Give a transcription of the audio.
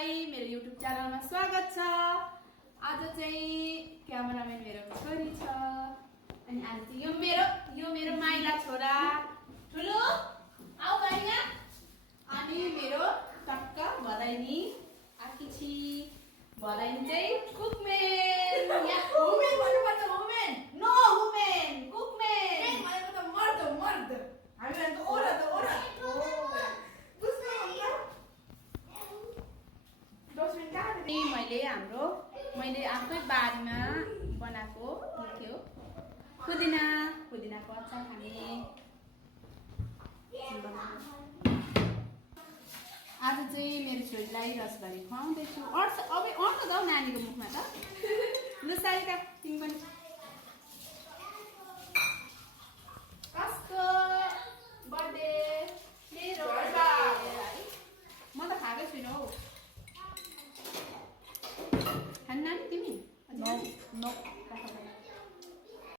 सबैलाई मेरो युट्युब च्यानलमा स्वागत छ। आज चाहिँ क्यामेराम्यान मेरो छोरी छ अनि आज चाहिँ यो मेरो माइला छोरा ठुलो आउ गाइया अनि मेरो टक्क भदैनी आकिछि। भदैनी चाहिँ कुकमेन या वुमेन भन्नुपर्छ। वुमेन नो वुमेन कुकमेन भनेको त मर्द मर्द हामीहरु त औरत औरत मैले आफै बारीमा बनाएको के हो पुदिनाको अचार खाने। आज चाहिँ मेरो छोरीलाई रसभरी खुवाउँदैछु। अब अर्थ जाऊ नानीको मुखमा त लु सारिका तिमी पनि कस्तो बर्थडे मेरो म त खाएकै छुइनँ हौ। खान्न तिमी? No.